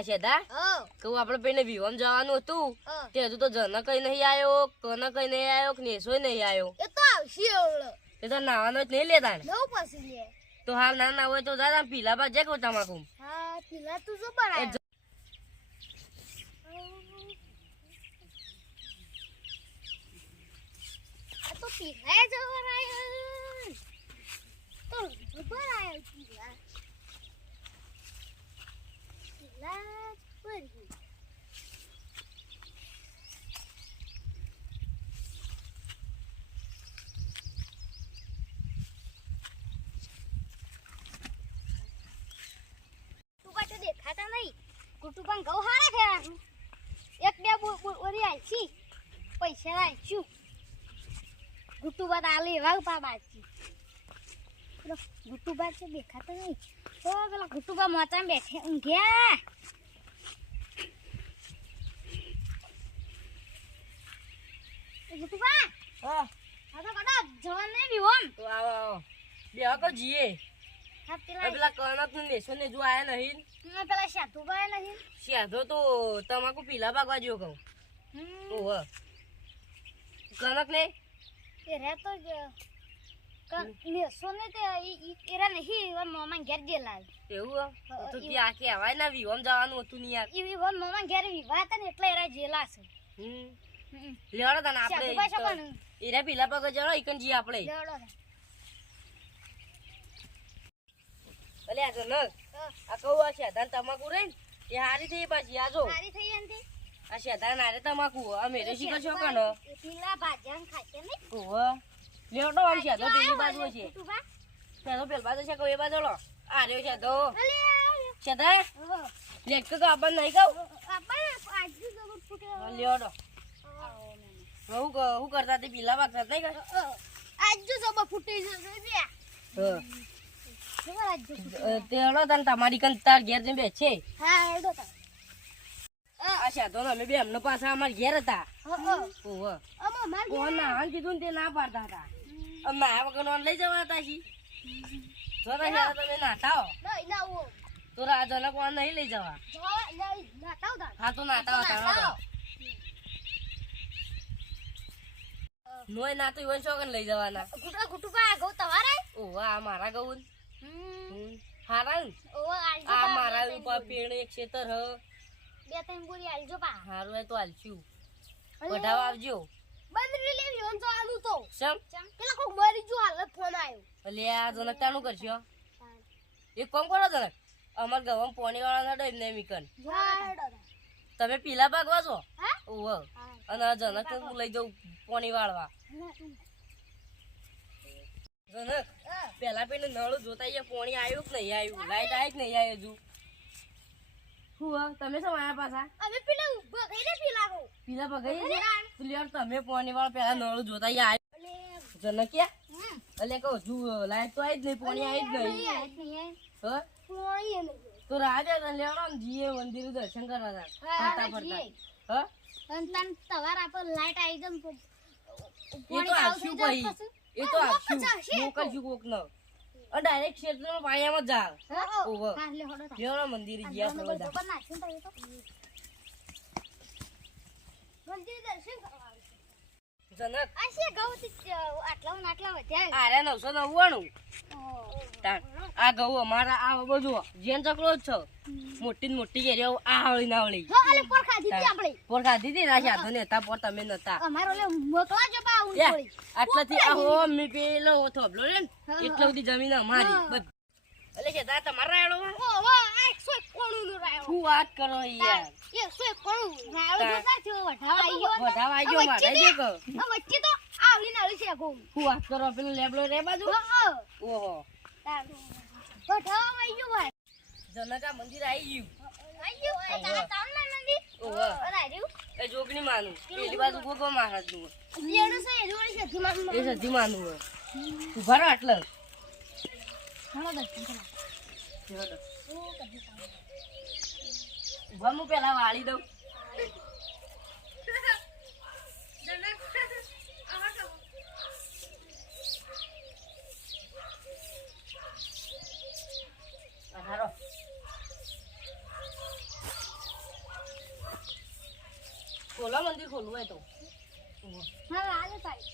અલ્યા શેદા કહું આપણે પેને વિવામ જવાનું હતું તે હજુ તો જન કઈ નહીં આવ્યો કન કઈ નહીં આવ્યો કે નેસો નહીં આવ્યો એ તો આવશે ઓળો એ તો નાવાનો જ નહીં લેતા ને નવ પછી લે તો હાલ ના હોય તો દાદા પીલા બા જે કહું તમાકુ હા પીલા તું જો બનાય આ તો પીલા જવરાય તો જવરાય પીલા પીલા પડી દેખાતા નહીં કુટુંબન ઘઉં હારા ખેવાનું એક બે ઓરી આલસી પૈસા આલશું ગુટુબા આલે એવા પા બાજી ગુટુબા છે દેખાતા નહીં તો પેલા ગુટુબા મોટા બેઠે ઊંઘ્યા ગુટુબા હા આ તો કડા જવાન ને બીવમ તો આવો બે હકો જીએ પેલા કણક નું નેસો ને જો આયા નહીં પેલા સાધુ ભાઈ નહીં સાધો તો તમાકુ પીલા ભાગવા જેવો કહું ઓહ કણક ને એ રે તો નેસો ને તે એરા નહીં મોમાં ઘેર ગયેલા એવું તો ત્યાં કહેવાય ને વિવામ જવાનું હતું નહીં યાર ઈ મોમાં ઘેર વિવાહ હતા ને એટલે એરા જેલા છે લેવડો તને આપણે એરા પીલા પગ જડો ઈકન જી આપણે અલે આ જન આ કહું આ શેધાન તમાકુ રહી ને એ હારી થઈ પાછી આ જો હારી થઈ એનથી આ શેધાન હારે તમાકુ અમે રેસી કરશો કણ પીલા ભાજન ખાતે ને ઓહ લેવડો આમ શેધો પેલી બાજુ છે શેધો પેલી બાજુ છે કહું એ બાજુ લો આ રહ્યો શેધો શેધા લેક તો આપણ નહીં કહું લેવડો હું કરતા તે પીલા ભાગતા નહીં કર આજ જો સબ ફૂટી જશે તેડો તને તમારી કન તાર ઘેર જઈને બેસે હા હેડો તા આ શેધો અમે બે એમનો પાછા અમાર ઘેર હતા ઓહ અમાર માર કોણ ના હાલ કીધું ને તે ના પાડતા હતા અમે આ વગર લઈ જવા હતા છી જો તમે નાતા હો નહીં ના ઓ તો રાજાને કોણ નહીં લઈ જવા ના તાવ દા હા તો નાતા હતા નોય ના તો ઈવન શોગન લઈ જવાના ગુટુ કા ગૌ તમારે ઓહ આ મારા ગૌન હારા ને ઓ આ મારા ઉપર પેણ એક ખેતર હ બે ત્રણ બોરી આલજો પા હારું એ તો આલશું વઢાવા આવજો બંદરી લેવી હોન તો આલુ તો સમ પેલા કોક મરી જો હાલ ફોન આયો એટલે આ જનકતાનું કરશો એક કામ કરો જનક અમાર ગવમ પોણી વાળા નડો એમને મીકન તમે પીલા ભાગવા છો ઓહ અને જનક તો હું લઈ જાઉં પોણી વાળવા જનક પેલા પેલે નળ જોતા પોણી આવ્યું કે નહીં આવ્યું લાઈટ આવી કે નહીં આવી હજુ હું તમે શું આયા પાછા અમે પેલા બગાઈને પીલા બગાઈ તમે પોણી વાળા પેલા નળ જોતા આવ્યું જનક્યા એટલે કહું હજુ લાઈટ તો આવી જ નહીં પોણી આવી જ નહીં તો રાજા લેવડો ને જીએ મંદિર દર્શન કરવા ફરતા ફરતા તમારા પર લાઈટ આવી જમ એ તો આવશું ભાઈ એ તો આવશું મોકલશું કોક ન ડાયરેક્ટ ક્ષેત્રમાં પાયામાં જા ઓવર લેવડો મંદિર ગયા છે બધા મંદિર દર્શન કરવા જનક આ છે ગૌતી આટલા વધ્યા આરે 999 આ ઘઉં અમારા આ બધું જેન ચકલો જ છે મોટી ને મોટી કેરીઓ આ હળી ના હળી અલે પર ખાધી હતી આપણે પર ખાધી હતી ના સાધો ને હતા પર તમે નતા અમારો લે મોકલા જો બા ઉન થોડી આટલાથી આ હો મી પેલો થોબલો રે એટલો બધી જમીન અમારી બધ એટલે કે દા તમારા રાયડો ઓ ઓ 100 કોણું નું રાયડો શું વાત કરો યાર 100 કોણું રાયડો જોતા છો વઢાવા આવી ગયો મારે દેખો આ વચ્ચે તો આવલી નાળી છે ગો શું વાત કરો પેલો લેબલો રે બાજુ ઓહો વઢાવા આવી ગયો ભાઈ જનકા મંદિર આવી ગયું આવી ગયું તારા તાવના મંદિર ઓહો રાયડું એ જોગણી માનું પેલી બાજુ ગોગો મહારાજ નું લેણો છે એ જોડી છે ધીમાન એ સધી માનું ઉભા રહો આટલે હાલો દર્શન કરા ઉભા હું પેલા વાળી દઉં બોલવું હોય તો હા આલે તારી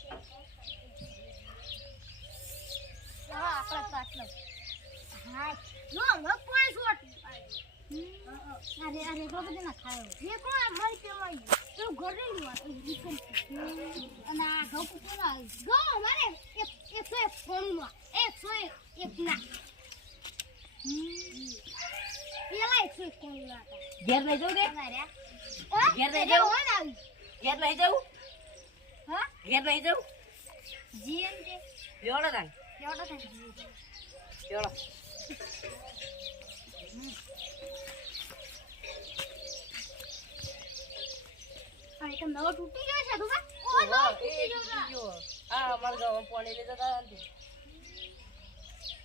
હા આપણે તો આટલો હા નો કોઈ શોટ અરે અરે બાબા ના ખાયો એ કોણ મરી કેવાય તો ઘરે નું વાત અને આ ઘઉં કોના ઘઉં મારે 101 ફોનમાં 101 ના પેલા 101 કોણ હતા ઘેર નહીં જવું કે ઘેર નહીં જવું ઘેર નહીં જવું હા ઘેર નહીં જવું જીએન કે લેવડો તાન કેવડો થાય લેવડો આ તો નવો તૂટી ગયો છે તું ઓ હા, નવો તૂટી ગયો છે આ અમારા ગામમાં પાણી લેતા હતા ને